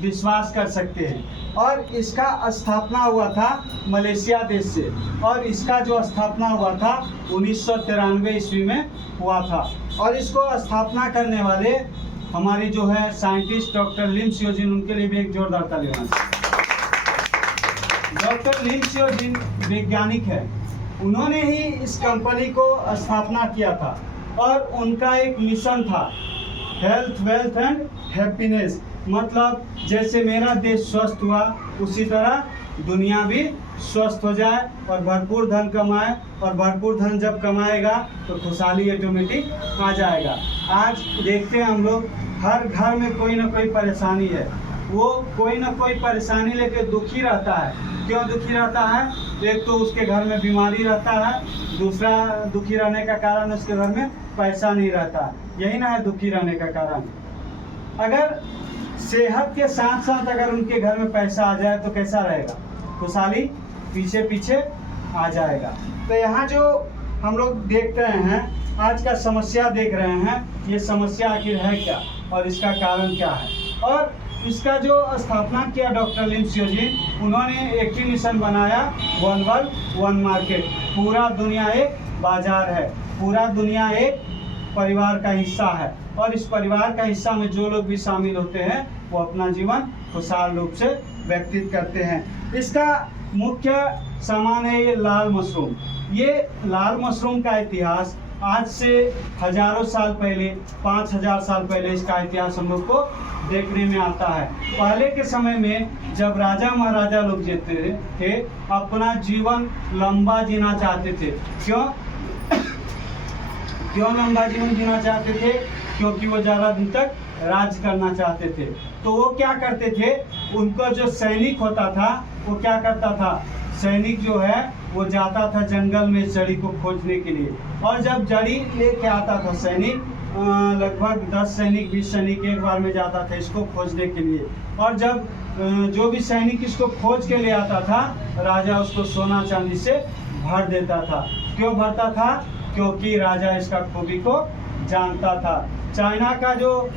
विश्वास कर सकते हैं। और इसका स्थापना हुआ था मलेशिया देश से, और इसका जो स्थापना हुआ था 1993 ईस्वी में हुआ था। और इसको स्थापना करने वाले हमारे जो है साइंटिस्ट डॉक्टर लिन शियोजिन, उनके लिए भी एक जोरदार ताली होना चाहिए। डॉक्टर लिन शियोजिन वैज्ञानिक है, उन्होंने ही इस कंपनी को स्थापना किया था। और उनका एक मिशन था हेल्थ, वेल्थ एंड हैप्पीनेस, मतलब जैसे मेरा देश स्वस्थ हुआ उसी तरह दुनिया भी स्वस्थ हो जाए और भरपूर धन कमाए, और भरपूर धन जब कमाएगा तो खुशहाली ऑटोमेटिक आ जाएगा। आज देखते हैं हम लोग हर घर में कोई ना कोई परेशानी है, वो कोई ना कोई परेशानी लेके दुखी रहता है। क्यों दुखी रहता है? एक तो उसके घर में बीमारी रहता है, दूसरा दुखी रहने का कारण उसके घर में पैसा नहीं रहता। यही ना है दुखी रहने का कारण। अगर सेहत के साथ साथ अगर उनके घर में पैसा आ जाए तो कैसा रहेगा? खुशहाली पीछे पीछे आ जाएगा। तो यहाँ जो हम लोग देख रहे हैं, आज का समस्या देख रहे हैं, ये समस्या आखिर है क्या और इसका कारण क्या है? और इसका जो स्थापना किया डॉक्टर लिन शियोजिन, उन्होंने एक ही मिशन बनाया, वन वर्ल्ड वन मार्केट। पूरा दुनिया एक बाजार है, पूरा दुनिया एक परिवार का हिस्सा है, और इस परिवार का हिस्सा में जो लोग भी शामिल होते हैं वो अपना जीवन खुशहाल रूप से व्यतीत करते हैं। इसका मुख्य सामान है ये लाल मशरूम। ये लाल मशरूम का इतिहास आज से हजारों साल पहले, 5000 साल पहले इसका इतिहास हम लोग को देखने में आता है। पहले के समय में जब राजा महाराजा लोग जीते थे, अपना जीवन लंबा जीना चाहते थे। क्यों लंबा जीवन जीना चाहते थे? क्योंकि वो ज़्यादा दिन तक राज करना चाहते थे। तो वो क्या करते थे, उनका जो सैनिक होता था वो क्या करता था, सैनिक जो है वो जाता था जंगल में जड़ी को खोजने के लिए, और जब जड़ी लेके आता था सैनिक, लगभग 10 सैनिक 20 सैनिक एक बार में जाता था इसको खोजने के लिए। और जब जो भी सैनिक इसको खोज के ले आता था, राजा उसको सोना चांदी से भर देता था। क्यों भरता था? क्योंकि राजा इसका खूबी को जानता था। चाइना का जो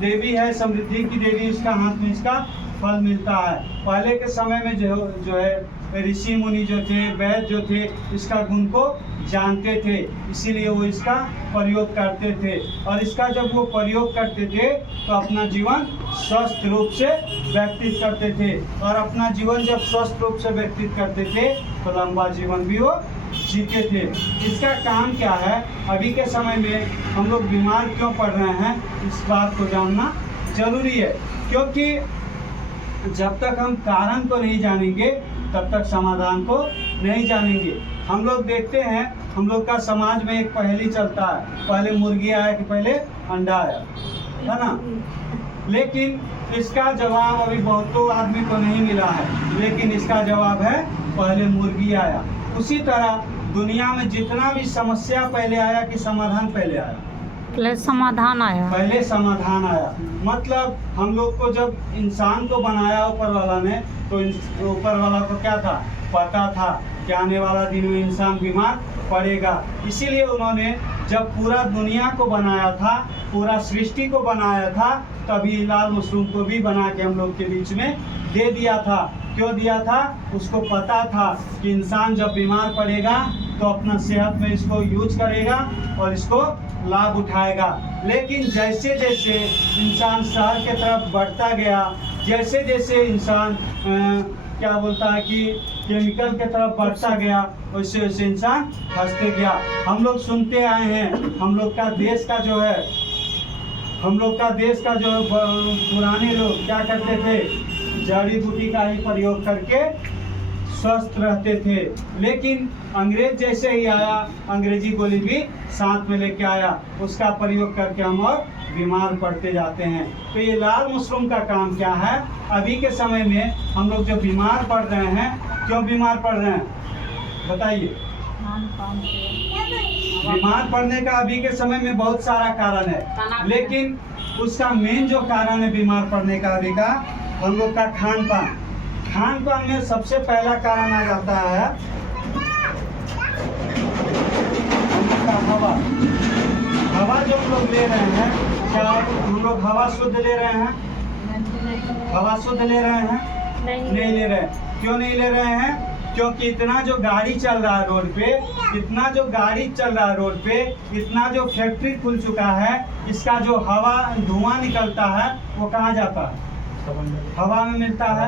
देवी है, समृद्धि की देवी, इसका हाथ में इसका फल मिलता है। पहले के समय में जो है ऋषि मुनि जो थे, वैद्य जो थे, इसका गुण को जानते थे, इसीलिए वो इसका प्रयोग करते थे। और इसका जब वो प्रयोग करते थे तो अपना जीवन स्वस्थ रूप से व्यतीत करते थे, और अपना जीवन जब स्वस्थ रूप से व्यतीत करते थे तो लंबा जीवन भी वो जीते थे। इसका काम क्या है? अभी के समय में हम लोग बीमार क्यों पड़ रहे हैं, इस बात को जानना जरूरी है। क्योंकि जब तक हम कारण को नहीं जानेंगे तब तक समाधान को नहीं जानेंगे। हम लोग देखते हैं, हम लोग का समाज में एक पहेली चलता है, पहले मुर्गी आया कि पहले अंडा आया, है ना? लेकिन इसका जवाब अभी बहुतों आदमी को नहीं मिला है, लेकिन इसका जवाब है पहले मुर्गी आया। उसी तरह दुनिया में जितना भी समस्या पहले आया कि समाधान पहले आया? पहले समाधान आया। पहले समाधान आया। मतलब हम लोग को जब इंसान को बनाया ऊपर वाला ने, तो ऊपर वाला को क्या था, पता था कि आने वाला दिन में इंसान बीमार पड़ेगा। इसीलिए उन्होंने जब पूरा दुनिया को बनाया था, पूरा सृष्टि को बनाया था, तभी लाल मशरूम को भी बना के हम लोग के बीच में दे दिया था। क्यों दिया था? उसको पता था कि इंसान जब बीमार पड़ेगा तो अपना सेहत में इसको यूज करेगा और इसको लाभ उठाएगा। लेकिन जैसे जैसे इंसान शहर के तरफ बढ़ता गया, जैसे जैसे इंसान क्या बोलता है कि केमिकल के तरफ बढ़ता गया, वैसे वैसे इंसान फंसते गया। हम लोग सुनते आए हैं, हम लोग का देश का जो पुराने लोग क्या करते थे, जड़ी बूटी का ही प्रयोग करके स्वस्थ रहते थे। लेकिन अंग्रेज जैसे ही आया, अंग्रेजी गोली भी साथ में लेके आया, उसका प्रयोग करके हम और बीमार पड़ते जाते हैं। तो ये लाल मशरूम का काम क्या है? अभी के समय में हम लोग जो बीमार पड़ रहे हैं, क्यों बीमार पड़ रहे हैं बताइए? बीमार पड़ने का अभी के समय में बहुत सारा कारण है, लेकिन उसका मेन जो कारण है बीमार पड़ने का अभी का, हम लोग का खान पान। खान पान में सबसे पहला कारण आ जाता है हम लोग का हवा। हवा जो हम लोग ले रहे हैं, क्या हम लोग हवा शुद्ध ले रहे हैं? हवा शुद्ध ले रहे हैं? नहीं ले रहे हैं। क्यों नहीं ले रहे हैं? क्योंकि इतना जो गाड़ी चल रहा है रोड पे, इतना जो गाड़ी चल रहा है रोड पे, इतना जो फैक्ट्री खुल चुका है, इसका जो हवा धुआं निकलता है वो कहाँ जाता है? हवा में मिलता है।